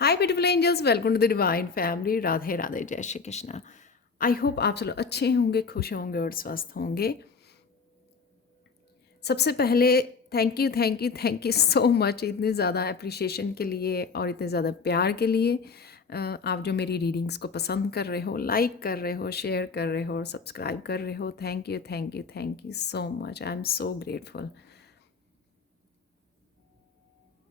Hi beautiful angels, welcome to the divine family. Radhe Radhe, जय Shri Krishna. I hope आप चलो अच्छे होंगे, खुश होंगे और स्वस्थ होंगे। सबसे पहले थैंक यू सो मच इतनी ज़्यादा अप्रिशिएशन के लिए और इतने ज़्यादा प्यार के लिए। आप जो मेरी रीडिंग्स को पसंद कर रहे हो, लाइक कर रहे हो, शेयर कर रहे हो और सब्सक्राइब कर रहे हो, thank you so much. I am so grateful.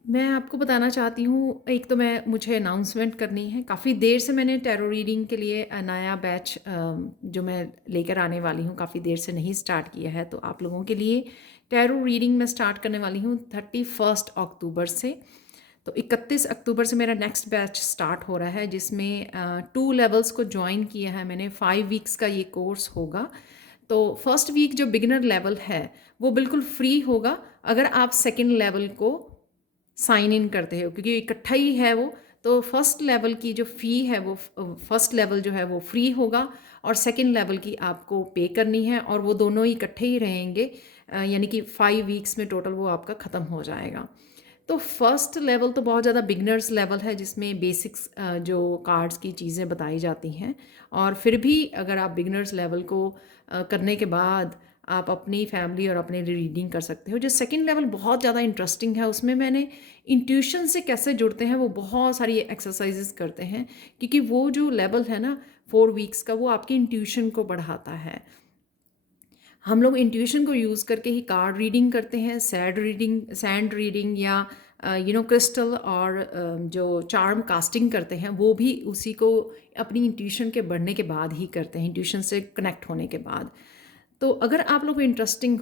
मैं आपको बताना चाहती हूँ, एक तो मुझे अनाउंसमेंट करनी है। काफ़ी देर से मैंने टैरो रीडिंग के लिए नया बैच जो मैं लेकर आने वाली हूँ, काफ़ी देर से नहीं स्टार्ट किया है। तो आप लोगों के लिए टैरो रीडिंग मैं स्टार्ट करने वाली हूँ 31 अक्टूबर से। तो 31 अक्टूबर से मेरा नेक्स्ट बैच स्टार्ट हो रहा है, जिसमें 2 लेवल्स को ज्वाइन किया है मैंने। 5 वीक्स का ये कोर्स होगा। तो फर्स्ट वीक जो बिगिनर लेवल है वो बिल्कुल फ्री होगा अगर आप सेकेंड लेवल को साइन इन करते हो, क्योंकि इकट्ठा ही है वो। तो फर्स्ट लेवल की जो फ़ी है वो फर्स्ट लेवल जो है वो फ्री होगा और सेकंड लेवल की आपको पे करनी है, और वो दोनों ही इकट्ठे ही रहेंगे। यानी कि 5 वीक्स में टोटल वो आपका ख़त्म हो जाएगा। तो फर्स्ट लेवल तो बहुत ज़्यादा बिगनर्स लेवल है, जिसमें बेसिक्स जो कार्ड्स की चीज़ें बताई जाती हैं। और फिर भी अगर आप बिगनर्स लेवल को करने के बाद आप अपनी फैमिली और अपने लिए रीडिंग कर सकते हो। जो सेकंड लेवल बहुत ज़्यादा इंटरेस्टिंग है, उसमें मैंने इंट्यूशन से कैसे जुड़ते हैं वो बहुत सारी एक्सरसाइजेस करते हैं, क्योंकि वो जो लेवल है ना 4 वीक्स का, वो आपकी इंट्यूशन को बढ़ाता है। हम लोग इंट्यूशन को यूज़ करके ही कार्ड रीडिंग करते हैं, सैंड रीडिंग या क्रिस्टल और जो चार्म कास्टिंग करते हैं, वो भी उसी को अपनी इंट्यूशन के बढ़ने के बाद ही करते हैं, इंट्यूशन से कनेक्ट होने के बाद। तो अगर आप लोग इंटरेस्टेड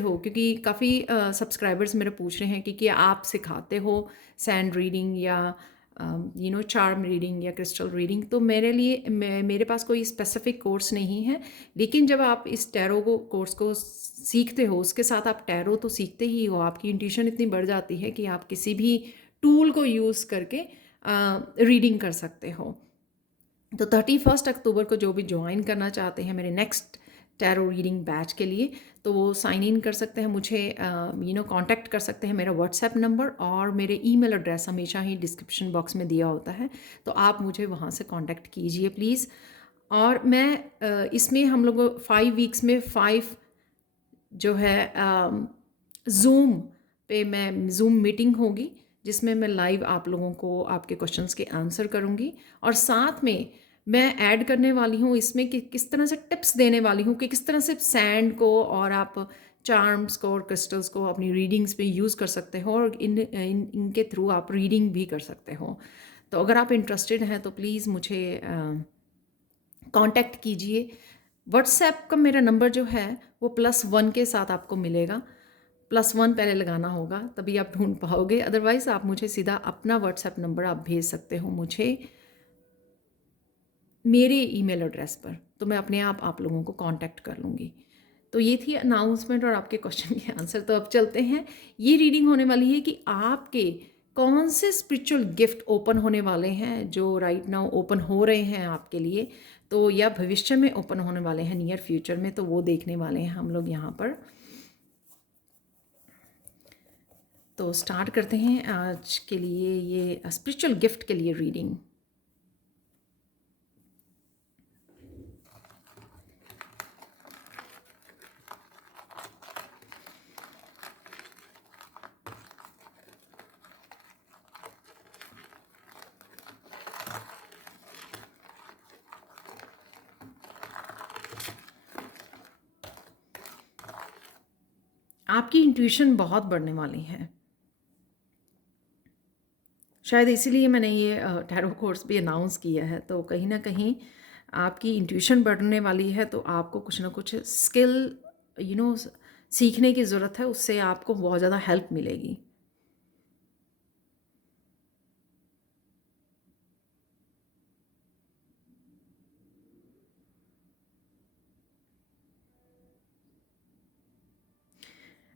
हो, क्योंकि काफ़ी सब्सक्राइबर्स मेरे पूछ रहे हैं कि क्या आप सिखाते हो सैंड रीडिंग या चार्म रीडिंग या क्रिस्टल रीडिंग। तो मेरे पास कोई स्पेसिफिक कोर्स नहीं है, लेकिन जब आप इस टैरो को कोर्स को सीखते हो, उसके साथ आप टैरो तो सीखते ही हो। आपकी इंट्यूशन इतनी बढ़ जाती है कि आप किसी भी टूल को यूज़ करके रीडिंग कर सकते हो। तो 31 अक्टूबर को जो भी ज्वाइन करना चाहते हैं मेरे नेक्स्ट टैरो रीडिंग बैच के लिए, तो वो साइन इन कर सकते हैं, मुझे कांटेक्ट कर सकते हैं। मेरा व्हाट्सएप नंबर और मेरे ईमेल एड्रेस हमेशा ही डिस्क्रिप्शन बॉक्स में दिया होता है, तो आप मुझे वहाँ से कांटेक्ट कीजिए प्लीज़। और मैं इसमें हम लोग 5 वीक्स में 5 जो है ज़ूम पे मैं ज़ूम मीटिंग होगी, जिसमें मैं लाइव आप लोगों को आपके क्वेश्चंस के आंसर करूंगी। और साथ में मैं ऐड करने वाली हूँ इसमें कि किस तरह से टिप्स देने वाली हूँ कि किस तरह से सैंड को और आप चार्म्स को और क्रिस्टल्स को अपनी रीडिंग्स में यूज़ कर सकते हो, और इनके थ्रू आप रीडिंग भी कर सकते हो। तो अगर आप इंटरेस्टेड हैं तो प्लीज़ मुझे कांटेक्ट कीजिए। व्हाट्सएप का मेरा नंबर जो है वो +1 के साथ आपको मिलेगा। +1 पहले लगाना होगा, तभी आप ढूंढ पाओगे। अदरवाइज़ आप मुझे सीधा अपना व्हाट्सएप नंबर आप भेज सकते हो मुझे मेरे ईमेल एड्रेस पर, तो मैं अपने आप लोगों को कांटेक्ट कर लूँगी। तो ये थी अनाउंसमेंट और आपके क्वेश्चन के आंसर। तो अब चलते हैं। ये रीडिंग होने वाली है कि आपके कौन से स्पिरिचुअल गिफ्ट ओपन होने वाले हैं, जो राइट नाउ ओपन हो रहे हैं आपके लिए, तो या भविष्य में ओपन होने वाले हैं, नियर फ्यूचर में, तो वो देखने वाले हैं हम लोग यहाँ पर। तो स्टार्ट करते हैं आज के लिए ये स्पिरिचुअल गिफ्ट के लिए रीडिंग। आपकी इंट्यूशन बहुत बढ़ने वाली है, शायद इसीलिए मैंने ये टैरो कोर्स भी अनाउंस किया है। तो कहीं ना कहीं आपकी इंट्यूशन बढ़ने वाली है, तो आपको कुछ ना कुछ स्किल यू नो सीखने की ज़रूरत है, उससे आपको बहुत ज़्यादा हेल्प मिलेगी।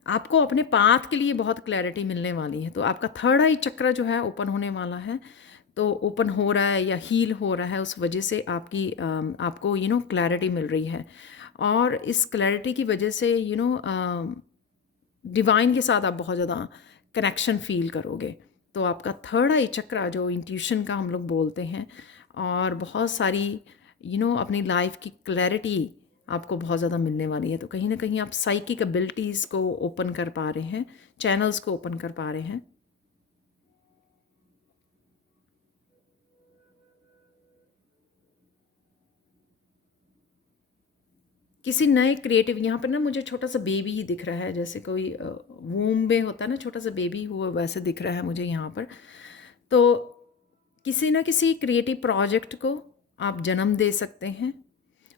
आपको अपने पाथ के लिए बहुत क्लैरिटी मिलने वाली है। तो आपका थर्ड आई चक्र जो है ओपन होने वाला है। तो ओपन हो रहा है या हील हो रहा है, उस वजह से आपको क्लैरिटी मिल रही है। और इस क्लैरिटी की वजह से डिवाइन के साथ आप बहुत ज़्यादा कनेक्शन फील करोगे। तो आपका थर्ड आई चक्रा जो इंट्यूशन का हम लोग बोलते हैं, और बहुत सारी अपनी लाइफ की क्लैरिटी आपको बहुत ज़्यादा मिलने वाली है। तो कहीं ना कहीं आप साइकिक एबिलिटीज़ को ओपन कर पा रहे हैं, चैनल्स को ओपन कर पा रहे हैं। किसी नए क्रिएटिव, यहाँ पर ना मुझे छोटा सा बेबी ही दिख रहा है, जैसे कोई वूम में होता है ना छोटा सा बेबी, हुआ वैसे दिख रहा है मुझे यहाँ पर। तो किसी ना किसी क्रिएटिव प्रोजेक्ट को आप जन्म दे सकते हैं।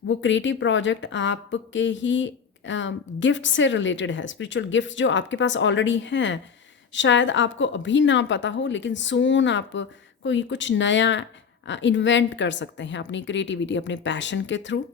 वो क्रिएटिव प्रोजेक्ट आपके ही गिफ्ट से रिलेटेड है, स्पिरिचुअल गिफ्ट जो आपके पास ऑलरेडी हैं। शायद आपको अभी ना पता हो, लेकिन सून आप कोई कुछ नया इन्वेंट कर सकते हैं अपनी क्रिएटिविटी, अपने पैशन के थ्रू।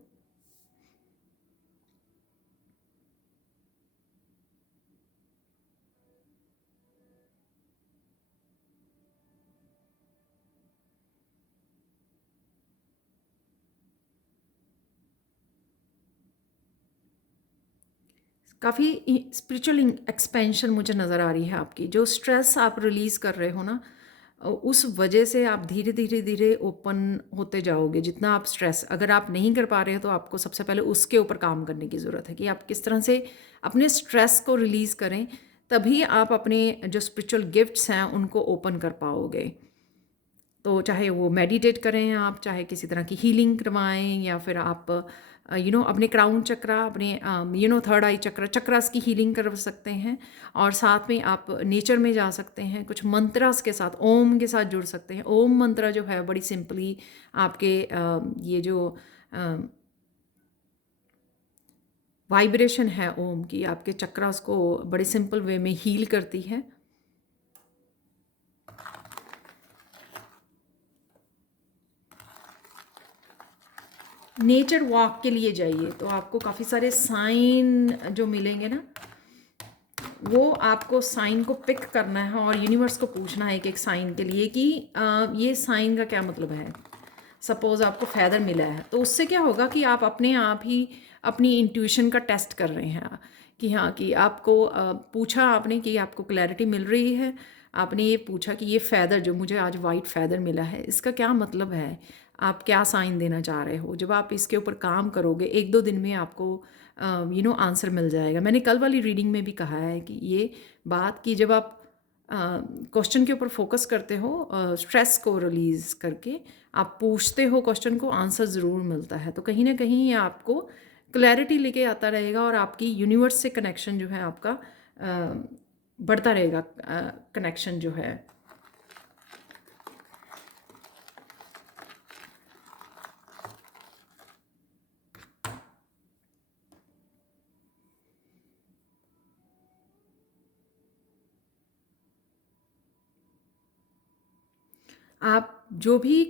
काफ़ी स्पिरिचुअल एक्सपेंशन मुझे नज़र आ रही है आपकी। जो स्ट्रेस आप रिलीज़ कर रहे हो ना, उस वजह से आप धीरे धीरे धीरे ओपन होते जाओगे। जितना आप स्ट्रेस अगर आप नहीं कर पा रहे हो, तो आपको सबसे पहले उसके ऊपर काम करने की ज़रूरत है कि आप किस तरह से अपने स्ट्रेस को रिलीज़ करें। तभी आप अपने जो स्पिरिचुअल गिफ्ट्स हैं उनको ओपन कर पाओगे। तो चाहे वो मेडिटेट करें आप, चाहे किसी तरह की हीलिंग करवाएं, या फिर आप अपने क्राउन चक्रा, अपने थर्ड आई चक्रा, चक्रास की हीलिंग कर सकते हैं। और साथ में आप नेचर में जा सकते हैं, कुछ मंत्रास के साथ, ओम के साथ जुड़ सकते हैं। ओम मंत्र जो है बड़ी सिंपली आपके ये जो वाइब्रेशन है ओम की, आपके चक्रास को बड़े सिंपल वे में हील करती है। नेचर वॉक के लिए जाइए, तो आपको काफ़ी सारे साइन जो मिलेंगे ना, वो आपको साइन को पिक करना है और यूनिवर्स को पूछना है एक एक साइन के लिए कि ये साइन का क्या मतलब है। सपोज़ आपको फैदर मिला है, तो उससे क्या होगा कि आप अपने आप ही अपनी इंट्यूशन का टेस्ट कर रहे हैं कि हाँ, कि आपको पूछा आपने कि आपको क्लैरिटी मिल रही है। आपने ये पूछा कि ये फैदर जो मुझे आज वाइट फैदर मिला है, इसका क्या मतलब है, आप क्या साइन देना चाह रहे हो। जब आप इसके ऊपर काम करोगे, एक दो दिन में आपको आंसर मिल जाएगा। मैंने कल वाली रीडिंग में भी कहा है कि ये बात कि जब आप क्वेश्चन के ऊपर फोकस करते हो, स्ट्रेस को रिलीज़ करके आप पूछते हो क्वेश्चन को, आंसर ज़रूर मिलता है। तो कहीं ना कहीं ये आपको क्लैरिटी लेके आता रहेगा, और आपकी यूनिवर्स से कनेक्शन जो है आपका बढ़ता रहेगा, कनेक्शन जो है। आप जो भी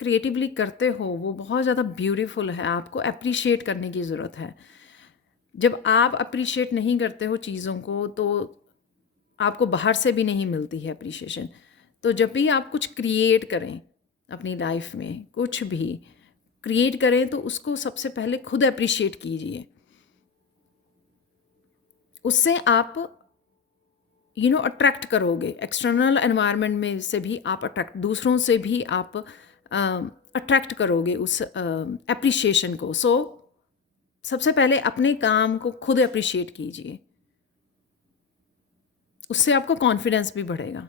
क्रिएटिवली करते हो वो बहुत ज़्यादा ब्यूटीफुल है, आपको अप्रिशिएट करने की ज़रूरत है। जब आप अप्रिशिएट नहीं करते हो चीज़ों को, तो आपको बाहर से भी नहीं मिलती है अप्रिशिएशन। तो जब भी आप कुछ क्रिएट करें अपनी लाइफ में, कुछ भी क्रिएट करें, तो उसको सबसे पहले खुद अप्रिशिएट कीजिए। उससे आप अट्रैक्ट करोगे, एक्सटर्नल एनवायरनमेंट में से भी आप अट्रैक्ट, दूसरों से भी आप अट्रैक्ट करोगे उस एप्रिशिएशन को। सो सबसे पहले अपने काम को खुद अप्रिशिएट कीजिए, उससे आपको कॉन्फिडेंस भी बढ़ेगा।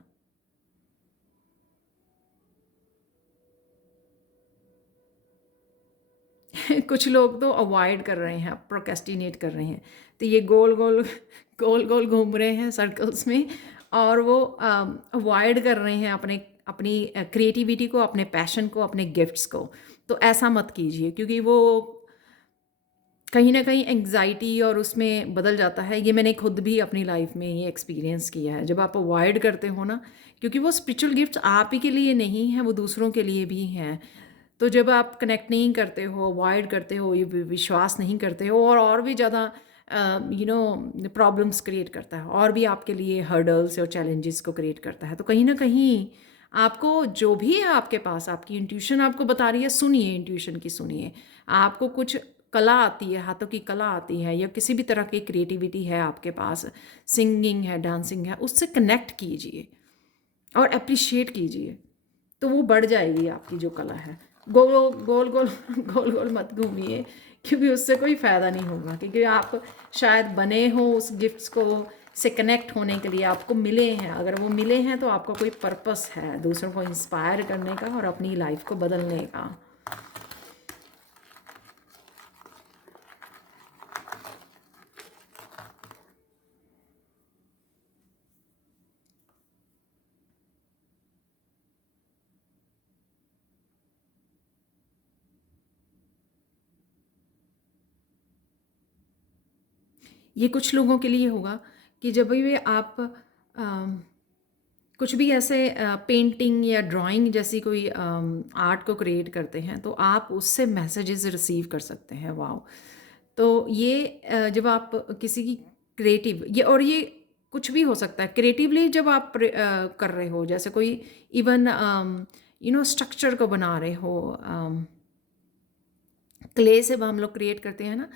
कुछ लोग तो अवॉइड कर रहे हैं, प्रोक्रेस्टिनेट कर रहे हैं, तो ये गोल गोल गोल गोल घूम रहे हैं सर्कल्स में, और वो अवॉइड कर रहे हैं अपने अपनी क्रिएटिविटी को, अपने पैशन को, अपने गिफ्ट्स को। तो ऐसा मत कीजिए, क्योंकि वो कहीं ना कहीं एंग्जाइटी और उसमें बदल जाता है। ये मैंने खुद भी अपनी लाइफ में ये एक्सपीरियंस किया है। जब आप अवॉइड करते हो ना, क्योंकि वो स्पिरिचुअल गिफ्ट्स आप ही के लिए नहीं हैं, वो दूसरों के लिए भी हैं। तो जब आप कनेक्ट नहीं करते हो, अवॉइड करते हो, ये विश्वास नहीं करते हो, और भी ज़्यादा प्रॉब्लम्स क्रिएट करता है, और भी आपके लिए हर्डल्स और चैलेंजेस को क्रिएट करता है। तो कहीं ना कहीं आपको जो भी है आपके पास, आपकी इंट्यूशन आपको बता रही है, सुनिए, इंट्यूशन की सुनिए। आपको कुछ कला आती है, हाथों की कला आती है, या किसी भी तरह की क्रिएटिविटी है आपके पास, सिंगिंग है, डांसिंग है, उससे कनेक्ट कीजिए और एप्रिशिएट कीजिए, तो वो बढ़ जाएगी आपकी जो कला है। गोल गोल गोल गोल गोल मत घूमिए, क्योंकि उससे कोई फ़ायदा नहीं होगा, क्योंकि आप शायद बने हो उस गिफ्ट्स को से कनेक्ट होने के लिए, आपको मिले हैं। अगर वो मिले हैं तो आपका कोई पर्पस है दूसरों को इंस्पायर करने का और अपनी लाइफ को बदलने का। ये कुछ लोगों के लिए होगा कि जब भी आप अम, कुछ भी ऐसे पेंटिंग या ड्राइंग जैसी कोई आर्ट को क्रिएट करते हैं, तो आप उससे मैसेजेस रिसीव कर सकते हैं। वाओ! तो ये जब आप किसी की क्रिएटिव ये, और ये कुछ भी हो सकता है क्रिएटिवली जब आप कर रहे हो, जैसे कोई इवन स्ट्रक्चर को बना रहे हो, क्ले से हम लोग क्रिएट करते हैं ना,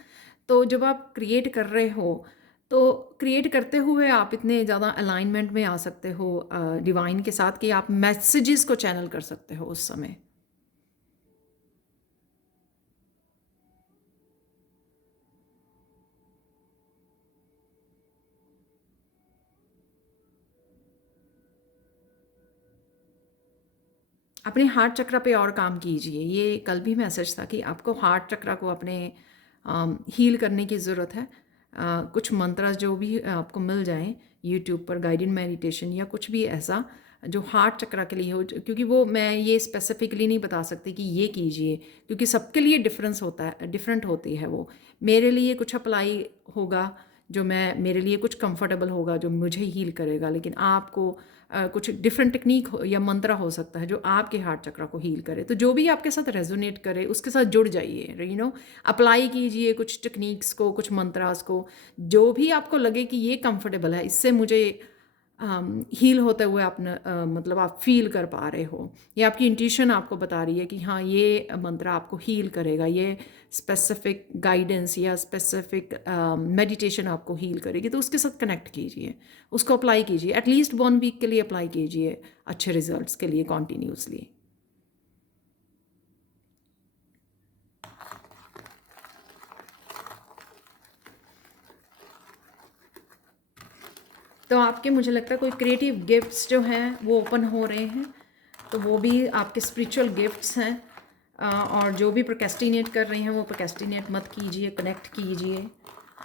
तो जब आप क्रिएट कर रहे हो, तो क्रिएट करते हुए आप इतने ज़्यादा अलाइनमेंट में आ सकते हो डिवाइन के साथ, कि आप मैसेजेस को चैनल कर सकते हो उस समय। अपने हार्ट चक्र पे और काम कीजिए। ये कल भी मैसेज था कि आपको हार्ट चक्र को अपने हील करने की ज़रूरत है। कुछ मंत्र जो भी आपको मिल जाएं यूट्यूब पर, गाइडेड मेडिटेशन या कुछ भी ऐसा जो हार्ट चक्र के लिए हो, क्योंकि वो मैं ये स्पेसिफिकली नहीं बता सकती कि ये कीजिए, क्योंकि सबके लिए डिफरेंस होता है, डिफरेंट होती है वो। मेरे लिए कुछ अप्लाई होगा जो मैं, मेरे लिए कुछ कंफर्टेबल होगा जो मुझे हील करेगा, लेकिन आपको कुछ डिफरेंट टेक्निक या मंत्र हो सकता है जो आपके हार्ट चक्र को हील करे। तो जो भी आपके साथ रेजोनेट करे उसके साथ जुड़ जाइए, अप्लाई कीजिए कुछ टेक्निक्स को, कुछ मंत्रास को, जो भी आपको लगे कि ये कंफर्टेबल है, इससे मुझे हील होते हुए आप मतलब आप फील कर पा रहे हो, या आपकी इंट्यूशन आपको बता रही है कि हाँ ये मंत्र आपको हील करेगा, ये स्पेसिफिक गाइडेंस या स्पेसिफिक मेडिटेशन आपको हील करेगी, तो उसके साथ कनेक्ट कीजिए, उसको अप्लाई कीजिए, एटलीस्ट 1 वीक के लिए अप्लाई कीजिए अच्छे रिजल्ट्स के लिए कॉन्टीन्यूसली। तो आपके, मुझे लगता है कोई क्रिएटिव गिफ्ट्स जो हैं वो ओपन हो रहे हैं, तो वो भी आपके स्पिरिचुअल गिफ्ट्स हैं। और जो भी प्रोक्रेस्टिनेट कर रहे हैं वो प्रोक्रेस्टिनेट मत कीजिए, कनेक्ट कीजिए।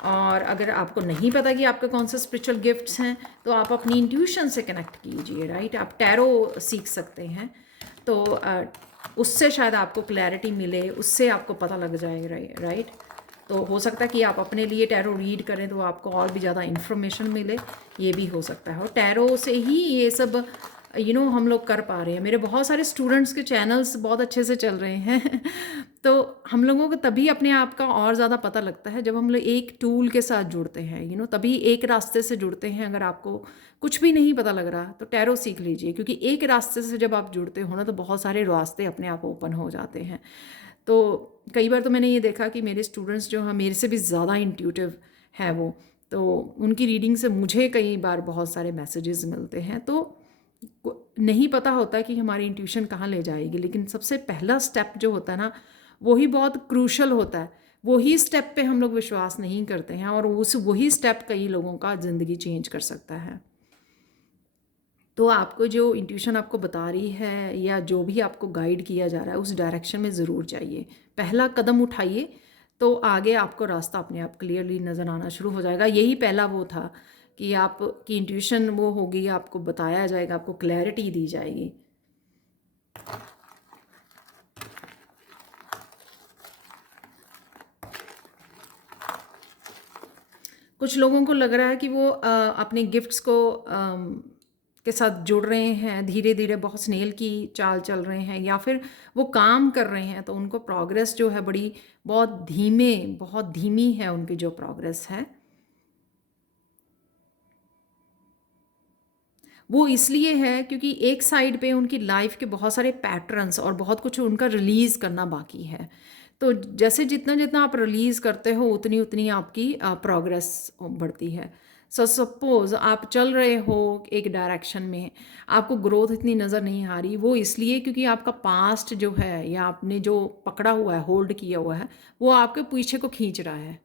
और अगर आपको नहीं पता कि आपके कौन से स्पिरिचुअल गिफ्ट्स हैं, तो आप अपनी इंट्यूशन से कनेक्ट कीजिए, राइट। आप टैरो सीख सकते हैं, तो उससे शायद आपको क्लैरिटी मिले, उससे आपको पता लग जाए, राइट। तो हो सकता है कि आप अपने लिए टैरो रीड करें तो आपको और भी ज़्यादा इन्फॉर्मेशन मिले, ये भी हो सकता है। और टैरो से ही ये सब हम लोग कर पा रहे हैं। मेरे बहुत सारे स्टूडेंट्स के चैनल्स बहुत अच्छे से चल रहे हैं तो हम लोगों को तभी अपने आप का और ज़्यादा पता लगता है जब हम लोग एक टूल के साथ जुड़ते हैं, तभी एक रास्ते से जुड़ते हैं। अगर आपको कुछ भी नहीं पता लग रहा तो टैरो सीख लीजिए, क्योंकि एक रास्ते से जब आप जुड़ते हो ना, तो बहुत सारे रास्ते अपने आप ओपन हो जाते हैं। तो कई बार तो मैंने ये देखा कि मेरे स्टूडेंट्स जो हैं मेरे से भी ज़्यादा इंट्यूटिव हैं वो, तो उनकी रीडिंग से मुझे कई बार बहुत सारे मैसेजेस मिलते हैं। तो नहीं पता होता कि हमारी इंट्यूशन कहाँ ले जाएगी, लेकिन सबसे पहला स्टेप जो होता है ना, वही बहुत क्रूशल होता है। वही स्टेप पे हम लोग विश्वास नहीं करते हैं, और वही स्टेप कई लोगों का ज़िंदगी चेंज कर सकता है। तो आपको जो इंट्यूशन आपको बता रही है या जो भी आपको गाइड किया जा रहा है, उस डायरेक्शन में ज़रूर जाइए, पहला कदम उठाइए, तो आगे आपको रास्ता अपने आप क्लियरली नज़र आना शुरू हो जाएगा। यही पहला वो था कि आपकी इंट्यूशन वो होगी, आपको बताया जाएगा, आपको क्लैरिटी दी जाएगी। कुछ लोगों को लग रहा है कि वो अपने गिफ्ट्स को के साथ जुड़ रहे हैं, धीरे धीरे बहुत स्नेल की चाल चल रहे हैं, या फिर वो काम कर रहे हैं तो उनको प्रोग्रेस जो है बड़ी बहुत धीमी है उनकी जो प्रोग्रेस है। वो इसलिए है क्योंकि एक साइड पे उनकी लाइफ के बहुत सारे पैटर्न्स और बहुत कुछ उनका रिलीज़ करना बाकी है। तो जैसे जितना जितना आप रिलीज़ करते हो, उतनी उतनी आपकी प्रोग्रेस बढ़ती है। सपोज़ आप चल रहे हो एक डायरेक्शन में, आपको ग्रोथ इतनी नज़र नहीं आ रही, वो इसलिए क्योंकि आपका पास्ट जो है या आपने जो पकड़ा हुआ है, होल्ड किया हुआ है, वो आपके पीछे को खींच रहा है,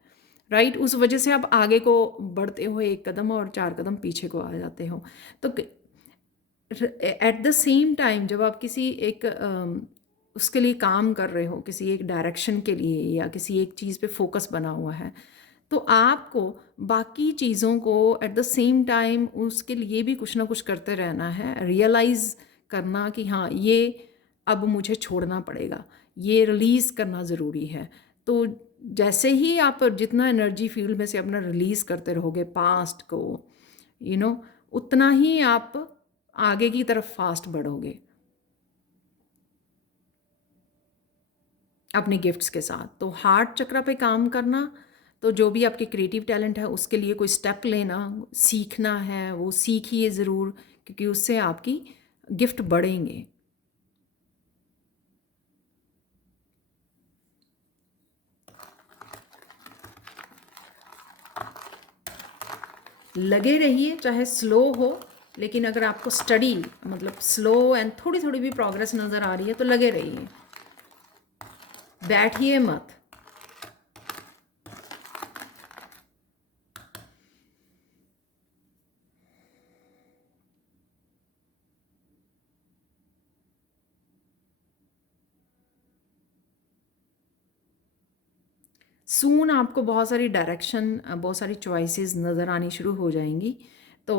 राइट? उस वजह से आप आगे को बढ़ते हो 1 कदम और 4 कदम पीछे को आ जाते हो। तो एट द सेम टाइम जब आप किसी एक उसके लिए काम कर रहे हो, किसी एक डायरेक्शन के लिए या किसी एक चीज़ पे फोकस बना हुआ है, तो आपको बाकी चीज़ों को एट द सेम टाइम उसके लिए भी कुछ ना कुछ करते रहना है, रियलाइज़ करना कि हाँ, ये अब मुझे छोड़ना पड़ेगा, ये रिलीज़ करना ज़रूरी है। तो जैसे ही आप जितना एनर्जी फील्ड में से अपना रिलीज़ करते रहोगे पास्ट को, यू नो उतना ही आप आगे की तरफ फास्ट बढ़ोगे अपने गिफ्ट्स के साथ। तो हार्ट चक्र पे काम करना, तो जो भी आपके क्रिएटिव टैलेंट है उसके लिए कोई स्टेप लेना, सीखना है वो सीखिए ज़रूर, क्योंकि उससे आपकी गिफ्ट बढ़ेंगे। लगे रहिए चाहे स्लो हो, लेकिन अगर आपको स्टडी मतलब स्लो एंड थोड़ी थोड़ी भी प्रोग्रेस नज़र आ रही है तो लगे रहिए, बैठिए मत। सून आपको बहुत सारी डायरेक्शन, बहुत सारी चॉइसेस नज़र आनी शुरू हो जाएंगी। तो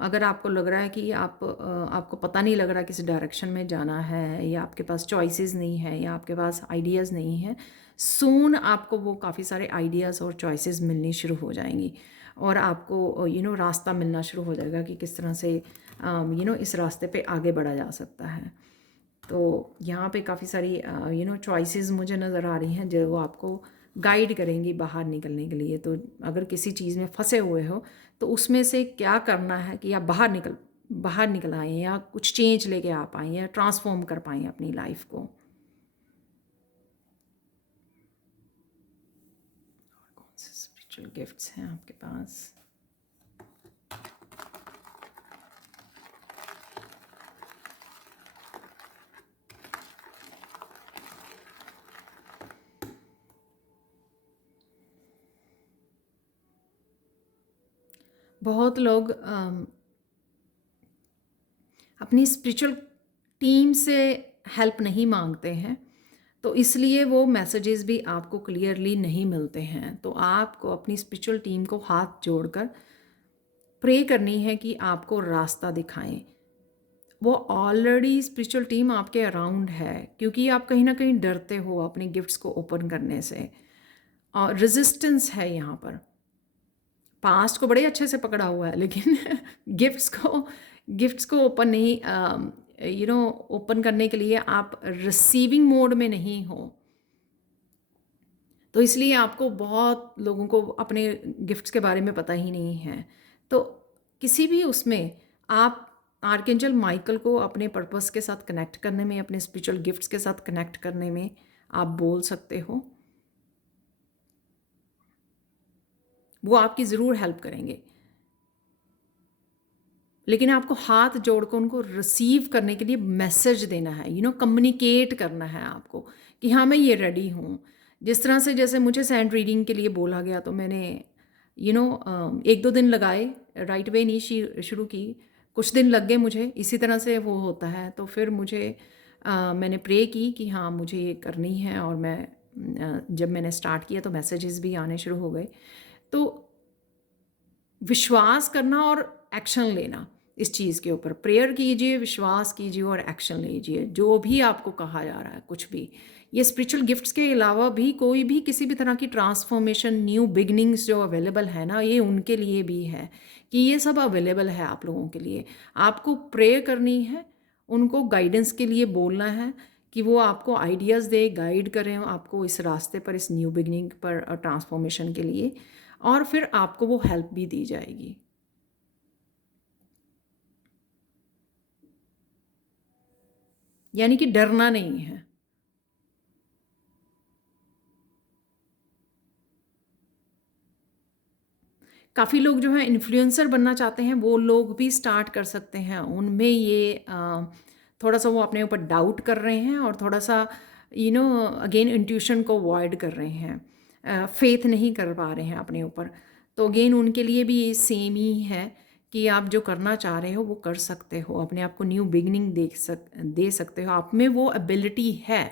अगर आपको लग रहा है कि आपको पता नहीं लग रहा किस डायरेक्शन में जाना है या आपके पास चॉइसेस नहीं है या आपके पास आइडियाज़ नहीं है, सून आपको वो काफ़ी सारे आइडियाज़ और चॉइसेस मिलनी शुरू हो जाएंगी और आपको रास्ता मिलना शुरू हो जाएगा कि किस तरह से इस रास्ते पे आगे बढ़ा जा सकता है। तो यहाँ पे काफ़ी सारी चॉइसेस मुझे नज़र आ रही हैं जो वो आपको गाइड करेंगी बाहर निकलने के लिए। तो अगर किसी चीज़ में फंसे हुए हो तो उसमें से क्या करना है कि आप बाहर निकल आएँ या कुछ चेंज लेके आ पाएँ या ट्रांसफॉर्म कर पाएँ अपनी लाइफ को। कौन से स्पिरिचुअल गिफ्ट्स हैं आपके पास? बहुत लोग अपनी स्पिरिचुअल टीम से हेल्प नहीं मांगते हैं, तो इसलिए वो मैसेजेस भी आपको क्लियरली नहीं मिलते हैं। तो आपको अपनी स्पिरिचुअल टीम को हाथ जोड़कर प्रे करनी है कि आपको रास्ता दिखाएं। वो ऑलरेडी स्पिरिचुअल टीम आपके अराउंड है, क्योंकि आप कहीं ना कहीं डरते हो अपने गिफ्ट्स को ओपन करने से और रेजिस्टेंस है यहाँ पर। पास्ट को बड़े अच्छे से पकड़ा हुआ है, लेकिन गिफ्ट्स को ओपन नहीं ओपन करने के लिए आप रिसीविंग मोड में नहीं हो। तो इसलिए आपको बहुत लोगों को अपने गिफ्ट्स के बारे में पता ही नहीं है। तो किसी भी उसमें आप आर्कएंजल माइकल को अपने पर्पस के साथ कनेक्ट करने में, अपने स्पिरिचुअल गिफ्ट्स के साथ कनेक्ट करने में आप बोल सकते हो। वो आपकी ज़रूर हेल्प करेंगे, लेकिन आपको हाथ जोड़कर उनको रिसीव करने के लिए मैसेज देना है, कम्युनिकेट करना है आपको कि हाँ मैं ये रेडी हूँ। जिस तरह से जैसे मुझे सैंड रीडिंग के लिए बोला गया तो मैंने 1-2 दिन लगाए, राइट वे नहीं शुरू की, कुछ दिन लग गए मुझे, इसी तरह से वो होता है। तो फिर मैंने प्रे की कि हाँ मुझे ये करनी है और जब मैंने स्टार्ट किया तो मैसेजेस भी आने शुरू हो गए। तो विश्वास करना और एक्शन लेना इस चीज़ के ऊपर, प्रेयर कीजिए, विश्वास कीजिए और एक्शन लीजिए। जो भी आपको कहा जा रहा है, कुछ भी, ये स्पिरिचुअल गिफ्ट्स के अलावा भी कोई भी किसी भी तरह की ट्रांसफॉर्मेशन, न्यू बिगनिंग्स जो अवेलेबल है ना, ये उनके लिए भी है कि ये सब अवेलेबल है आप लोगों के लिए। आपको प्रे करनी है, उनको गाइडेंस के लिए बोलना है कि वो आपको आइडियाज़ दे, गाइड करें आपको इस रास्ते पर, इस न्यू बिगनिंग पर, ट्रांसफॉर्मेशन के लिए, और फिर आपको वो हेल्प भी दी जाएगी। यानी कि डरना नहीं है। काफ़ी लोग जो हैं इन्फ्लुएंसर बनना चाहते हैं, वो लोग भी स्टार्ट कर सकते हैं। उनमें ये थोड़ा-सा वो अपने ऊपर डाउट कर रहे हैं और थोड़ा-सा अगेन इंट्यूशन को अवॉइड कर रहे हैं। फ़ेथ नहीं कर पा रहे हैं अपने ऊपर। तो अगेन उनके लिए भी ये सेम ही है कि आप जो करना चाह रहे हो वो कर सकते हो। अपने आप को न्यू बिगिनिंग दे सकते हो। आप में वो एबिलिटी है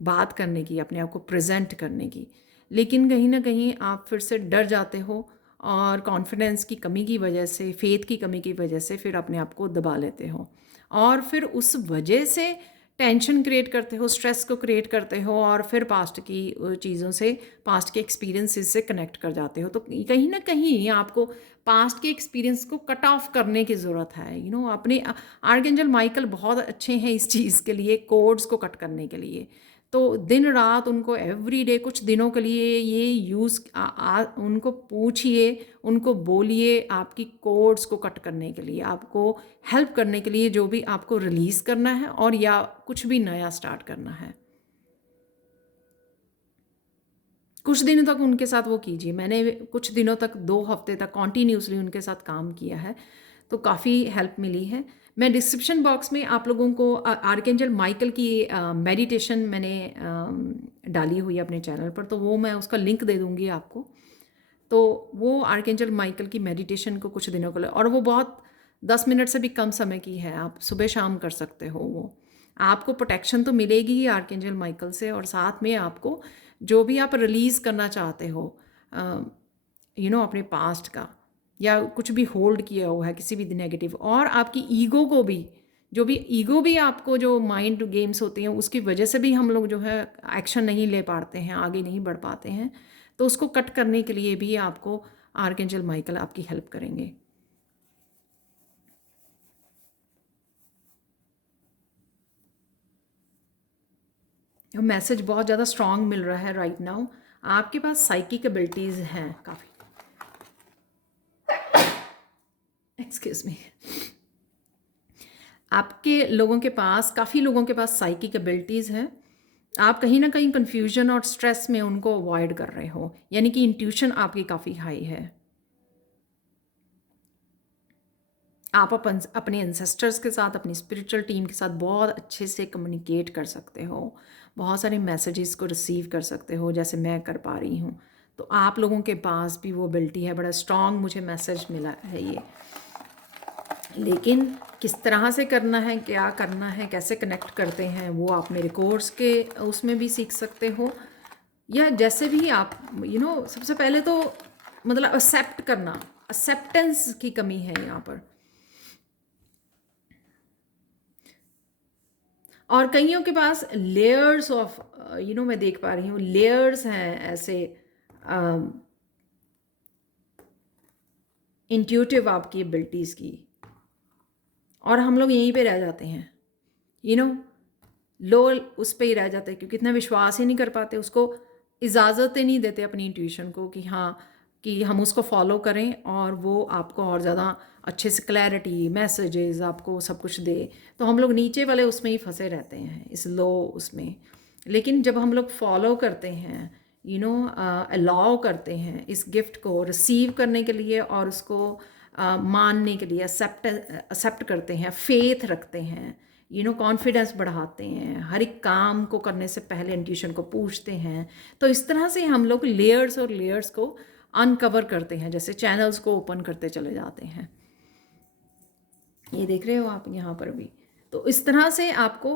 बात करने की, अपने आप को प्रेज़ेंट करने की। लेकिन कहीं न कहीं आप फिर से डर जाते हो और कॉन्फिडेंस की कमी की वजह से, फ़ेथ की कमी की वजह से फिर अपने आप को दबा लेते हो। और फिर उस वजह से टेंशन क्रिएट करते हो, स्ट्रेस को क्रिएट करते हो और फिर पास्ट की चीज़ों से, पास्ट के एक्सपीरियंसेस से कनेक्ट कर जाते हो। तो कहीं न कहीं आपको पास्ट के एक्सपीरियंस को कट ऑफ करने की ज़रूरत है। अपने आर्कएंजल माइकल बहुत अच्छे हैं इस चीज़ के लिए, कोड्स को कट करने के लिए। तो दिन रात उनको एवरीडे कुछ दिनों के लिए ये यूज़ उनको पूछिए, उनको बोलिए आपकी कोड्स को कट करने के लिए, आपको हेल्प करने के लिए, जो भी आपको रिलीज़ करना है और या कुछ भी नया स्टार्ट करना है। कुछ दिनों तक उनके साथ वो कीजिए। मैंने कुछ दिनों तक 2 हफ्ते तक कॉन्टिन्यूसली उनके साथ काम किया है, तो काफ़ी हेल्प मिली है। मैं डिस्क्रिप्शन बॉक्स में आप लोगों को आर्कएंजल माइकल की मेडिटेशन मैंने डाली हुई है अपने चैनल पर, तो वो मैं उसका लिंक दे दूँगी आपको। तो वो आर्कएंजल माइकल की मेडिटेशन को कुछ दिनों के लिए, और वो बहुत 10 मिनट से भी कम समय की है, आप सुबह शाम कर सकते हो वो। आपको प्रोटेक्शन तो मिलेगी ही आर्कएंजल माइकल से, और साथ में आपको जो भी आप रिलीज़ करना चाहते हो अपने पास्ट का, या कुछ भी होल्ड किया हुआ है किसी भी नेगेटिव, और आपकी ईगो को भी, जो भी ईगो भी आपको, जो माइंड गेम्स होती हैं उसकी वजह से भी हम लोग जो है एक्शन नहीं ले पाते हैं, आगे नहीं बढ़ पाते हैं, तो उसको कट करने के लिए भी आपको आर्कएंजल माइकल आपकी हेल्प करेंगे। मैसेज बहुत ज़्यादा स्ट्रॉन्ग मिल रहा है राइट नाउ। आपके पास साइकिक एबिलिटीज़ हैं काफ़ी। Excuse me. आपके लोगों के पास, काफ़ी लोगों के पास साइकिक एबिलिटीज़ हैं। आप कहीं ना कहीं कन्फ्यूजन और स्ट्रेस में उनको अवॉइड कर रहे हो, यानी कि इंट्यूशन आपकी काफ़ी हाई है। आप अपने एंसेस्टर्स के साथ, अपनी स्पिरिचुअल टीम के साथ बहुत अच्छे से कम्युनिकेट कर सकते हो, बहुत सारे मैसेजेस को रिसीव कर सकते हो, जैसे मैं कर पा रही हूँ। तो आप लोगों के पास भी वो एबिलिटी है, बड़ा स्ट्रॉन्ग मुझे मैसेज मिला है ये। लेकिन किस तरह से करना है, क्या करना है, कैसे कनेक्ट करते हैं, वो आप मेरे कोर्स के उसमें भी सीख सकते हो, या जैसे भी आप सबसे पहले तो मतलब एक्सेप्ट करना, एक्सेप्टेंस की कमी है यहाँ पर। और कईयों के पास लेयर्स ऑफ मैं देख पा रही हूँ लेयर्स हैं ऐसे इंट्यूटिव आपकी एबिलिटीज़ की, और हम लोग यहीं पे रह जाते हैं, लो उस पे ही रह जाते हैं, क्योंकि इतना विश्वास ही नहीं कर पाते, उसको इजाज़त ही नहीं देते अपनी इंट्यूशन को कि हाँ, कि हम उसको फॉलो करें और वो आपको और ज़्यादा अच्छे से क्लैरिटी, मैसेजेस आपको सब कुछ दे। तो हम लोग नीचे वाले उसमें ही फंसे रहते हैं, इस लो उसमें। लेकिन जब हम लोग फॉलो करते हैं, अलाउ करते हैं इस गिफ्ट को रिसीव करने के लिए, और उसको मानने के लिए एक्सेप्ट करते हैं, फेथ रखते हैं, कॉन्फिडेंस बढ़ाते हैं, हर एक काम को करने से पहले इंट्यूशन को पूछते हैं, तो इस तरह से हम लोग लेयर्स और लेयर्स को अनकवर करते हैं, जैसे चैनल्स को ओपन करते चले जाते हैं। ये देख रहे हो आप यहाँ पर भी। तो इस तरह से आपको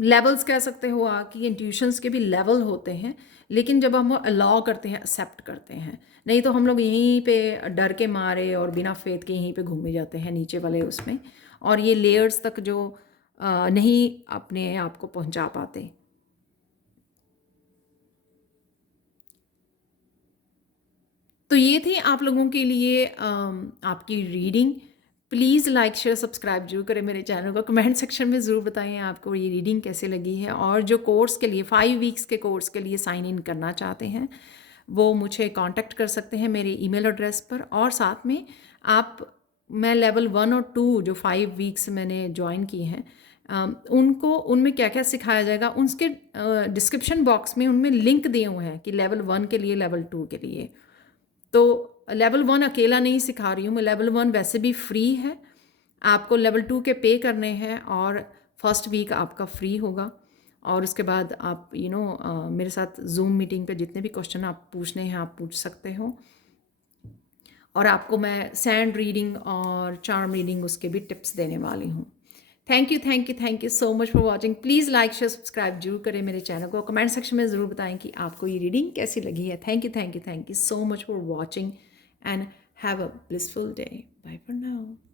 लेवल्स कह सकते हो कि इंट्यूशंस के भी लेवल होते हैं, लेकिन जब हम अलाउ करते हैं, एक्सेप्ट करते हैं, नहीं तो हम लोग यहीं पे डर के मारे और बिना फेथ के यहीं पे घूमे जाते हैं नीचे वाले उसमें, और ये लेयर्स तक जो नहीं अपने आप को पहुंचा पाते। तो ये थी आप लोगों के लिए आपकी reading. Please like share subscribe जरूर करें मेरे चैनल को। कमेंट सेक्शन में ज़रूर बताएं आपको ये रीडिंग कैसे लगी है, और जो कोर्स के लिए 5 वीक्स के कोर्स के लिए साइन इन करना चाहते हैं वो मुझे कांटेक्ट कर सकते हैं मेरे ईमेल एड्रेस पर। और साथ में मैं लेवल 1 और 2 जो 5 वीक्स मैंने ज्वाइन की हैं, उनको उनमें क्या क्या सिखाया जाएगा, उसके डिस्क्रिप्शन बॉक्स में उनमें लिंक दिए हुए हैं कि लेवल 1 के लिए, लेवल 2 के लिए। तो लेवल 1 अकेला नहीं सिखा रही हूँ मैं, लेवल 1 वैसे भी फ्री है, आपको लेवल 2 के पे करने हैं और फर्स्ट वीक आपका फ्री होगा। और उसके बाद आप मेरे साथ जूम मीटिंग पे जितने भी क्वेश्चन आप पूछने हैं आप पूछ सकते हो। और आपको मैं सैंड रीडिंग और चार्म रीडिंग उसके भी टिप्स देने वाली हूँ। Thank you thank you thank you so much for watching. Please like share subscribe जरूर करें मेरे चैनल को, कमेंट सेक्शन में ज़रूर बताएं कि आपको ये रीडिंग कैसी लगी है। Thank you thank you thank you so much for watching and have a blissful day. Bye for now.